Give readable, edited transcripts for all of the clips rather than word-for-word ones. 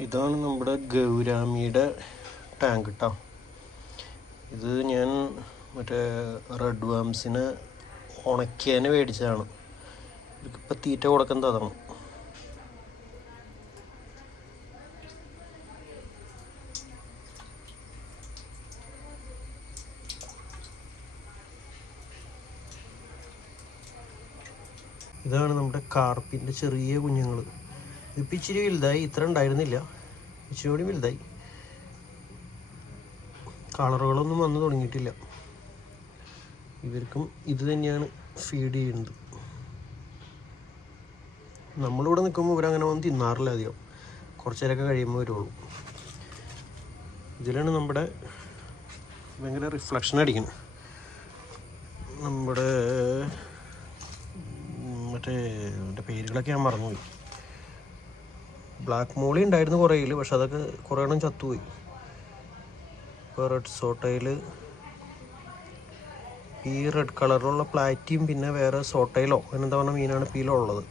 ഇതാണ് നമ്മുടെ ഗൗരാമിയുടെ ടാങ്ക് കേട്ടോ. ഇത് ഞാൻ മറ്റേ റെഡ് വാംസിനെ ഉണക്കിയതിനെ മേടിച്ചതാണ്. ഇപ്പം തീറ്റ കൊടുക്കുന്നത് അതാണ്. ഇതാണ് നമ്മുടെ കാർപ്പിൻ്റെ ചെറിയ കുഞ്ഞുങ്ങൾ. ഇതിപ്പോൾ ഇച്ചിരി വലുതായി, ഇത്ര ഉണ്ടായിരുന്നില്ല, ഇച്ചിരി കൂടി വലുതായി. കളറുകളൊന്നും വന്നു തുടങ്ങിയിട്ടില്ല. ഇവർക്കും ഇത് തന്നെയാണ് ഫീഡ് ചെയ്യുന്നത്. നമ്മളിവിടെ നിൽക്കുമ്പോൾ ഇവരങ്ങനെ ഒന്നും തിന്നാറില്ല അധികം, കുറച്ച് നേരമൊക്കെ കഴിയുമ്പോൾ വരുള്ളൂ. ഇതിലാണ് നമ്മുടെ ഭയങ്കര റിഫ്ലക്ഷൻ അടിക്കുന്നത്. നമ്മുടെ മറ്റേ പേരുകളൊക്കെ ഞാൻ മറന്നുപോയി. ബ്ലാക്ക് മോളി ഉണ്ടായിരുന്നു കുറേയിൽ, പക്ഷെ അതൊക്കെ കുറേ എണ്ണം ചത്തുപോയി. ഇപ്പോൾ റെഡ് സോട്ടയിൽ ഈ റെഡ് കളറിലുള്ള പ്ലാറ്റിയും പിന്നെ വേറെ സോട്ടയിലോ അങ്ങനെന്താ പറഞ്ഞ മീനാണ് പീലോ ഉള്ളത്.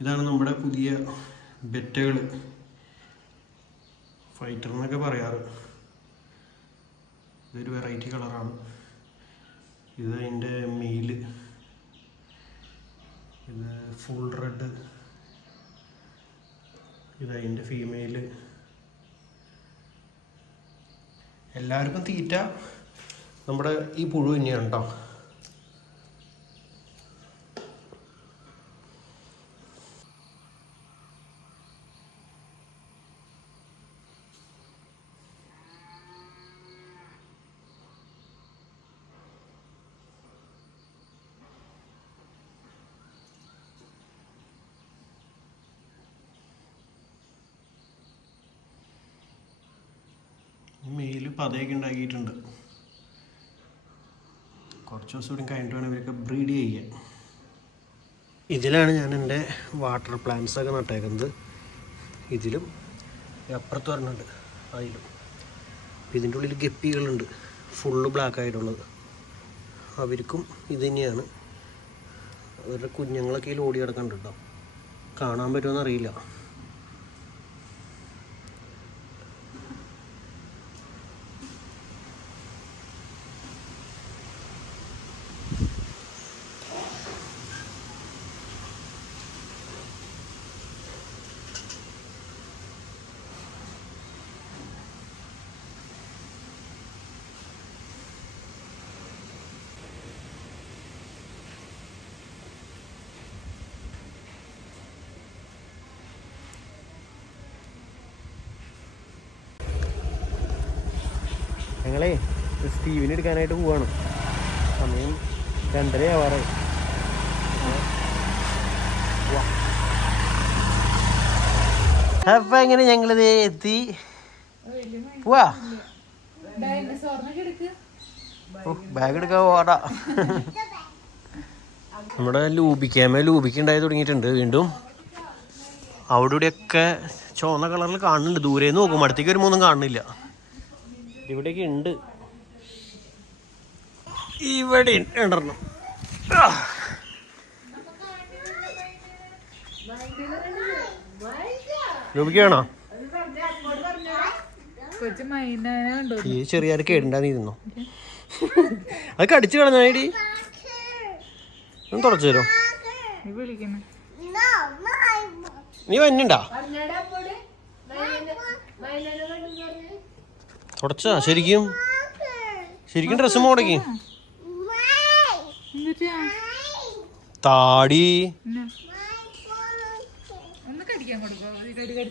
ഇതാണ് നമ്മുടെ പുതിയ ബെറ്റകൾ, ഫൈറ്റർ എന്നൊക്കെ പറയാറ്. ഇതൊരു വെറൈറ്റി കളറാണ്. ഇത് അതിൻ്റെ മെയില്, ഇത് ഫുൾ റെഡ്, ഇത് അതിൻ്റെ ഫീമെയില്. എല്ലാവർക്കും തീറ്റ നമ്മുടെ ഈ പുഴു തന്നെയാണ് കേട്ടോ. മെയിൽ പതയൊക്കെ ഉണ്ടാക്കിയിട്ടുണ്ട്. കുറച്ച് ദിവസം കൂടി കഴിഞ്ഞിട്ട് വേണം ഇവരൊക്കെ ബ്രീഡ് ചെയ്യാൻ. ഇതിലാണ് ഞാൻ എൻ്റെ വാട്ടർ പ്ലാന്റ്സൊക്കെ നട്ടേക്കുന്നത്. ഇതിലും അപ്പുറത്ത് പറഞ്ഞിട്ടുണ്ട് അതിലും. ഇതിൻ്റെ ഉള്ളിൽ ഗപ്പികളുണ്ട്, ഫുള്ള് ബ്ലാക്ക് ആയിട്ടുള്ളത്. അവർക്കും ഇത് തന്നെയാണ്. അവരുടെ കുഞ്ഞുങ്ങളൊക്കെ ഇതിൽ ഓടി കിടക്കുന്നുണ്ട് കേട്ടോ. കാണാൻ പറ്റുമോ എന്നറിയില്ല. ഞങ്ങളെ സ്റ്റീവിന് എടുക്കാനായിട്ട് പോവാണ്. സമയം 2:30 ആവാറായി. അപ്പൊ എങ്ങനെ ഞങ്ങളിത് എത്തി പോവാ. ബാഗ് എടുക്കാൻ പോവാടാ. നമ്മുടെ ലൂബിക്ക് ഉണ്ടായി തുടങ്ങിയിട്ടുണ്ട് വീണ്ടും. അവിടെ ഇവിടെയൊക്കെ ചുവന്ന കളറിൽ കാണുന്നുണ്ട്. ദൂരേന്ന് നോക്കും, അടുത്തേക്ക് വരുമ്പോൾ ഒന്നും കാണുന്നില്ല. ഇവിടെയൊക്കെ ഉണ്ട്. ഇവിടെ ഉണ്ടെണ്ണം. ലൂബിക്കാണോ? ഈ ചെറിയ കേടുണ്ടായിരുന്നോ? അത് കടിച്ചു കളഞ്ഞാടി. ഒന്ന് തുടച്ചു തരോ? നീ വന്നുണ്ടാ? തുടച്ചാ ശരിക്കും ഡ്രസ്സ് മോടക്കി താടി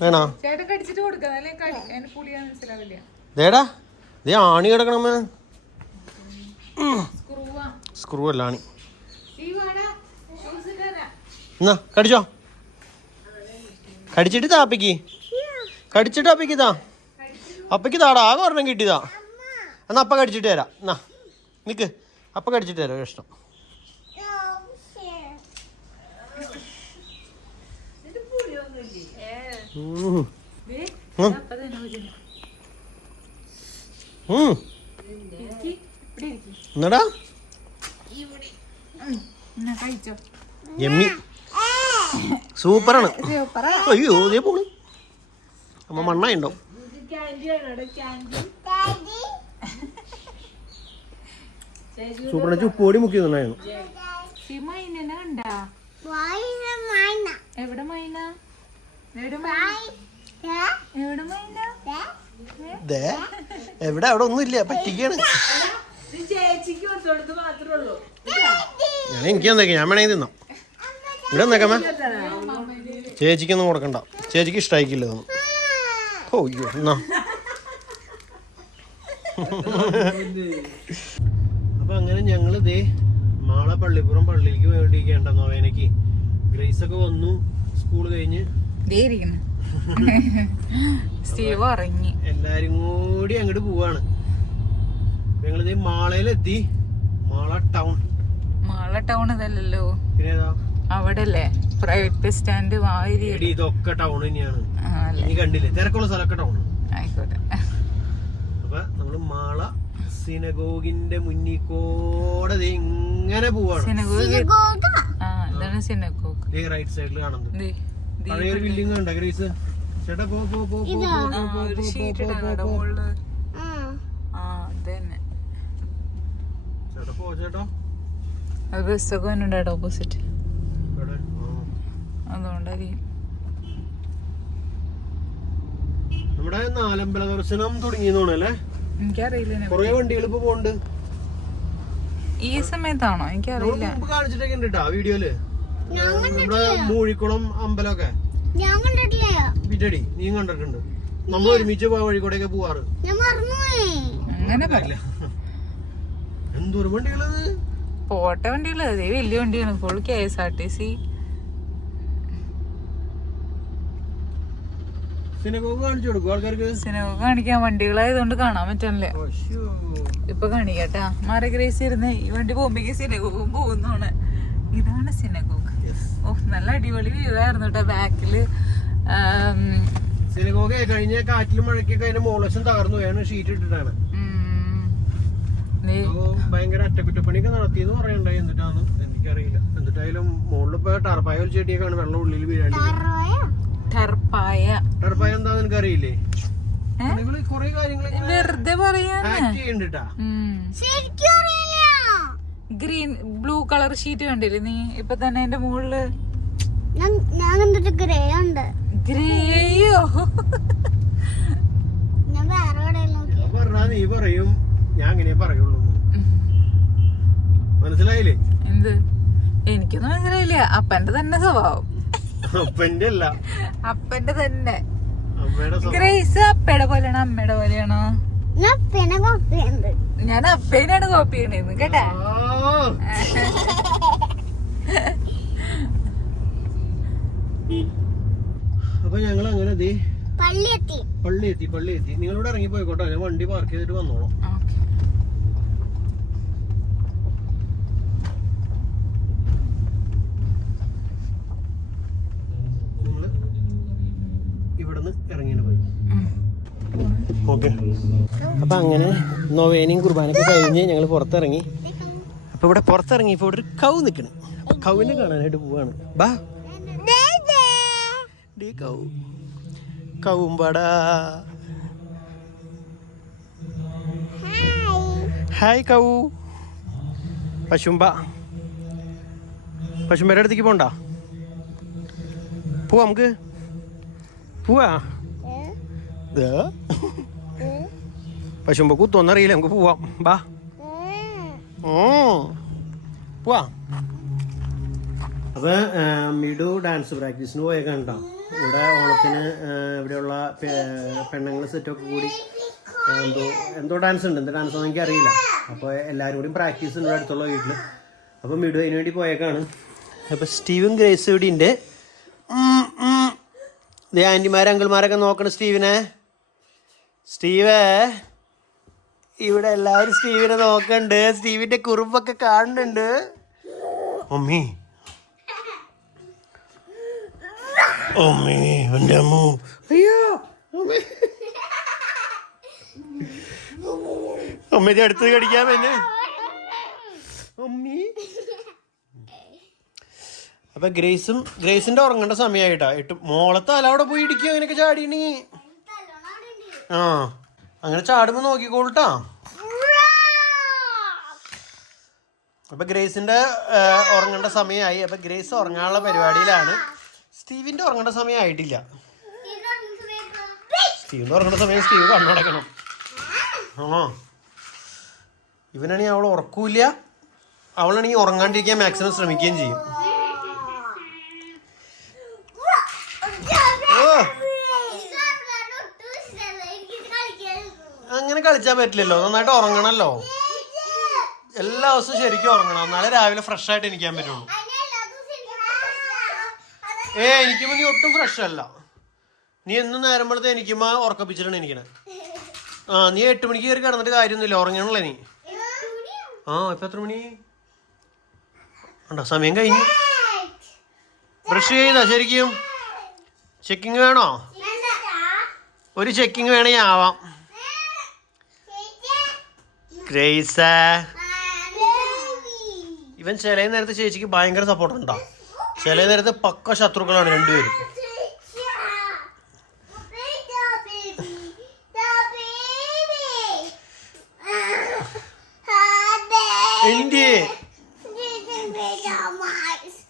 വേണോ? ദേടാ ദേ ആണി കിടക്കണമ്മ. സ്ക്രൂ അല്ല ആണി. എന്നാ കടിച്ചോ, കടിച്ചിട്ട് താപ്പിക്ക് താ. അപ്പയ്ക്ക് താടാ, ആകെ ഒരെണ്ണം കിട്ടിയതാ. എന്നാ അപ്പ കടിച്ചിട്ട് തരാം. എന്നാ നിക്ക്, അപ്പ കടിച്ചിട്ട് തരാം ഇഷ്ടം. എന്നടാ യമ്മി സൂപ്പറാണ്. അയ്യോ ഇതേ പോണു അമ്മ മണ്ണായിണ്ടോ. സൂപ്പർ ഉപ്പോടി മുക്കി തന്നായിരുന്നു. എവിടെ അവിടെ ഒന്നും ഇല്ല, പറ്റിക്കാണ്. ഞാൻ എനിക്ക് എന്തൊക്കെ ഞാൻ വേണമെങ്കിൽ തിന്നാം. ഇവിടെ എന്തൊക്കെ ചേച്ചിക്കൊന്നും കൊടുക്കണ്ട, ചേച്ചിക്ക് ഇഷ്ടമായിക്കില്ല തോന്നും. ഓ അയ്യോ എന്നാ. അപ്പൊ അങ്ങനെ ഞങ്ങൾ ഇതേ നാളെ പള്ളിപ്പുറം പള്ളിയിലേക്ക് വേണ്ടിയിരിക്കേണ്ട നോവേനക്ക്. ഗ്രേസ് ഒക്കെ വന്നു സ്കൂൾ കഴിഞ്ഞ്, എല്ലാരും കൂടി അങ്ങോട്ട് പോവാണ്. ഞങ്ങളിത് മാളയിലെത്തി. മാള ടൗൺ ഇതല്ലോ, അവിടെ അല്ലേ പ്രൈവറ്റ് ബസ് സ്റ്റാൻഡ്. ഇതൊക്കെ ടൗൺ തന്നെയാണ്. നീ കണ്ടില്ലേ തിരക്കുള്ള സ്ഥലമൊക്കെ ടൗൺ. ആയിക്കോട്ടെ. അപ്പൊ നമ്മള് മാള സിനഗോഗിന്റെ മുന്നിക്കോടെ ഇങ്ങനെ പോവാണ്. റൈറ്റ് സൈഡിൽ കാണുന്നത് പഴയൊരു ബിൽഡിംഗ് കണ്ട ഗ്രേസ്. ചേട്ടാ പോ പോ പോ ചേട്ടാ പോ ചേട്ടാ. ബസ്സൊക്കെ വന്നിട്ട് ഓപ്പോസിറ്റ്, അതുകൊണ്ടായിരിക്കും. നമ്മുടെ നാലമ്പല ദർശനം തുടങ്ങിയെന്നോണല്ലേ, എനിക്കറിയില്ല. കൊറേ വണ്ടികൾ ഇപ്പൊ പോണ്ട്. ഈ സമയത്താണോ എനിക്കറിയില്ല. കാണിച്ചിട്ടൊക്കെ ഉണ്ട് കേട്ടോ വീഡിയോയില്. നമ്മുടെ മൂഴിക്കുളം അമ്പലമൊക്കെ വിറ്റടി നീ കണ്ടിട്ടുണ്ട്. നമ്മൾ ഒരുമിച്ച് വഴിക്കൂടെയൊക്കെ പോവാറ്. അങ്ങനെ പറയില്ല. എന്തോരം വണ്ടികളത്, പോട്ടെ വണ്ടികള്. അതേ വലിയ വണ്ടിയാണ്, ഫുൾ KSRTC. സിനഗോഗ് കാണിച്ചു കൊടുക്കും ആൾക്കാർക്ക്. സിനഗോഗ് കാണിക്കാൻ വണ്ടികളായതുകൊണ്ട് കാണാൻ പറ്റണില്ല. ഇപ്പൊ കാണിക്കട്ടാ. മാറി ഗ്രേസ് ഇരുന്ന് ഈ വണ്ടി പോകുമ്പോ സിനഗോഗും പോകുന്നതാണ്. ഇതാണ് സിനഗോഗ്. ഓ നല്ല അടിപൊളി വ്യൂ ആയിരുന്നു കേട്ടോ ബാക്കില്. സിനഗോഗ് കഴിഞ്ഞ കാറ്റിലും മഴക്കൊക്കെ അതിന്റെ മോളശം തകർന്നു പോയാണ്, ഷീറ്റ് ഇട്ടിട്ടാണ്. ഭയങ്കര അറ്റകുറ്റപ്പണിയൊക്കെ നടത്തിയെന്ന് പറയണ്ടായി. എന്നിട്ടാണ് എനിക്കറിയില്ല. എന്നിട്ടായാലും മുകളിലിപ്പോ ടർപ്പായ ഒരു ചെടിയൊക്കെയാണ് വെള്ളം ഉള്ളിൽ വീഴാണ്ട്. ടർപ്പായ എന്താന്ന് എനിക്കറിയില്ലേ. കൊറേ കാര്യങ്ങൾ വെറുതെ പറയാ. ഗ്രീൻ ബ്ലൂ കളർ ഷീറ്റ് കണ്ടില്ലേ നീ ഇപ്പൊ തന്നെ അതിന്റെ മുകളില്? ഗ്രേയോ? പറഞ്ഞാ നീ പറയും, ഞാൻ അങ്ങനെ പറയുള്ളൂ. മനസ്സിലായില്ലേ? എന്ത്? എനിക്കൊന്നും മനസ്സിലായില്ല. അപ്പന്റെ തന്നെ സ്വഭാവം. അപ്പന്റെ അല്ല, അപ്പന്റെ തന്നെ. ഗ്രേസ് അപ്പയുടെ പോലെയാണോ അമ്മയുടെ പോലെയാണോ? ഞാൻ അപ്പേനാണ് കോപ്പി ചെയ്യണേന്ന് കേട്ടാ. അപ്പൊ ഞങ്ങൾ അങ്ങനെ പള്ളി എത്തി. നിങ്ങളോട് ഇറങ്ങി പോയിക്കോട്ടെ, ഞാൻ വണ്ടി പാർക്ക് ചെയ്തിട്ട് വന്നോളാം. ഇവിടുന്ന് ഇറങ്ങിയിട്ട് പോയി. ഓക്കെ. അപ്പൊ അങ്ങനെ നൊവേനയും കുർബാനൊക്കെ കഴിഞ്ഞ് ഞങ്ങൾ പുറത്തിറങ്ങി. അപ്പൊ ഇവിടെ പുറത്തിറങ്ങി ഇപ്പൊ ഇവിടെ ഒരു കൗ നിക്കണ്. അപ്പൊ കൗവിനെ കാണാനായിട്ട് പോവാണ്. ബാ കൗമ്പടാ. ഹായ് കൗ. പശുമ്പയുടെ അടുത്തേക്ക് പോണ്ട? പോവാ നമുക്ക് പോവാ. പശുമ്പ കുത്തൊന്നറിയില്ല, നമുക്ക് പോവാം. ബാ പോവാ. അപ്പൊ മിഡു ഡാൻസ് പ്രാക്ടീസിന് പോയേക്കാൻ കേട്ടോ. ഇവിടെ ഓണത്തിന് ഇവിടെയുള്ള പെണ്ണുങ്ങൾ സെറ്റൊക്കെ കൂടി എന്തോ ഡാൻസ് ഉണ്ട്. എന്താ ഡാൻസ് എനിക്ക് അറിയില്ല. അപ്പോൾ എല്ലാവരും കൂടി പ്രാക്ടീസ് ഉണ്ട് അടുത്തുള്ള വീട്ടിൽ. അപ്പോൾ മിഡു അതിന് വേണ്ടി പോയേക്കാണ്. അപ്പോൾ സ്റ്റീവും ഗ്രേസ് ഇവിടെ ഉണ്ട്. ആൻറ്റിമാരും അങ്കിൾമാരൊക്കെ നോക്കണം സ്റ്റീവിനെ. ഇവിടെ എല്ലാവരും സ്റ്റീവിനെ നോക്കണ്ട്. സ്റ്റീവിന്റെ കുറുമ്പൊക്കെ കാണുന്നുണ്ട്. മമ്മി അമ്മേ എൻ്റെ അമ്മ അയ്യോ അമ്മ ഇത് അടുത്ത് കടിക്കാൻ എന്നെ അമ്മീ. അപ്പൊ ഗ്രേസിന്റെ ഉറങ്ങേണ്ട സമയമായിട്ടാ. മോളെ തല അവിടെ പോയി ഇടിക്കുക അങ്ങനെയൊക്കെ ചാടിയണീ. ആ അങ്ങനെ ചാടുമ്പോ നോക്കിക്കോളൂട്ടാ. അപ്പൊ ഗ്രേസിന്റെ ഉറങ്ങേണ്ട സമയമായി. അപ്പൊ ഗ്രേസ് ഉറങ്ങാനുള്ള പരിപാടിയിലാണ്. സ്റ്റീവിന്റെ ഉറങ്ങേണ്ട സമയം ആയിട്ടില്ല. സ്റ്റീവിന്റെ ഉറങ്ങേണ്ട സമയം സ്റ്റീവ് കണ്ണടക്കണം. ആ ഇവനാണെങ്കിൽ അവൾ ഉറക്കൂല. അവളാണെങ്കിൽ ഉറങ്ങാണ്ടിരിക്കാൻ മാക്സിമം ശ്രമിക്കുകയും ചെയ്യും. അങ്ങനെ കളിച്ചാൻ പറ്റില്ലല്ലോ. നന്നായിട്ട് ഉറങ്ങണല്ലോ. എല്ലാ ദിവസവും ശരിക്കും ഉറങ്ങണം. എന്നാലേ രാവിലെ ഫ്രഷ് ആയിട്ട് എണീക്കാൻ പറ്റുള്ളൂ. എനിക്കുമ്പോ നീ ഒട്ടും ഫ്രഷ് അല്ല. നീ എന്നും നേരം വെളുത്ത് എനിക്കുമ്പോ ഉറക്കപ്പിച്ചിട്ടാണ് എനിക്കണേ. നീ 8 മണിക്ക് കയറി കിടന്നിട്ട് കാര്യമൊന്നുമില്ല. ഉറങ്ങണല്ലേ നീ. ഇപ്പൊ എത്ര മണി ഉണ്ടോ? സമയം കഴിഞ്ഞു. ബ്രഷ് ചെയ്താ ശരിക്കും? ചെക്കിങ് വേണോ? ഒരു ചെക്കിങ് വേണമെങ്കിൽ ആവാം. ഗ്രേസ ഇവൻ ചില നേരത്തെ ചേച്ചിക്ക് ഭയങ്കര സപ്പോർട്ട് ഉണ്ടോ? ചില നേരത്തെ പക്ക ശത്രുക്കളാണ് രണ്ടുപേരും. എന്റെ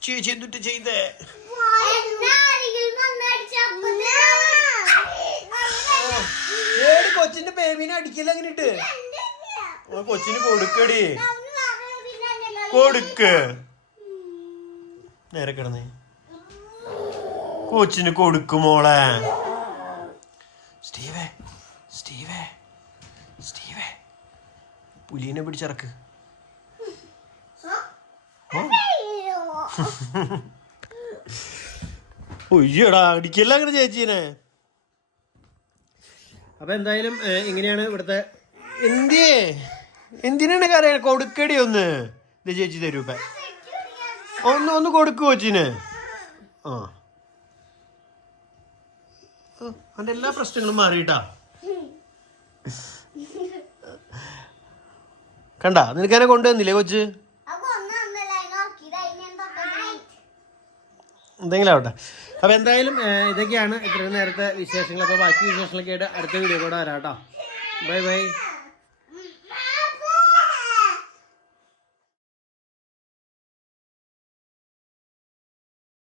ചേച്ചി എന്തുട്ട് ചെയ്തേ? കൊച്ചിന്റെ ബേബീനെ അടിക്കില്ല. അങ്ങനെ ഇട്ട് കൊച്ചിന് കൊടുക്കടി. കൊടുക്ക്. നേരെ കിടന്നേ. കൊച്ചിന് കൊടുക്കുമോളെ. സ്റ്റീവേ സ്റ്റീവേ സ്റ്റീവേ പുലീനെ പിടിച്ചിറക്ക്. ഒയ്യടാ അടിക്കല്ല അങ്ങനെ ചേച്ചീനെ. അപ്പൊ എന്തായാലും ഇങ്ങനെയാണ് ഇവിടുത്തെ. എന്തിനാണ് കരയാൻ? കൊടുക്കടി ഒന്ന്. ഇത് ചേച്ചി തരൂപ്പ. ഒന്ന് കൊടുക്കു കൊച്ചിന്. അവന്റെ എല്ലാ പ്രശ്നങ്ങളും മാറിയിട്ടാ. കണ്ട നിനക്കതിനെ കൊണ്ടുവന്നില്ലേ കൊച്ച്? എന്തെങ്കിലും ആവട്ടെ. അപ്പൊ എന്തായാലും ഇതൊക്കെയാണ് ഇത്രയും നേരത്തെ വിശേഷങ്ങൾ. അപ്പൊ ബാക്കി വിശേഷങ്ങളൊക്കെ ആയിട്ട് അടുത്ത വീഡിയോ കൂടെ വരാം കേട്ടോ. Bye bye.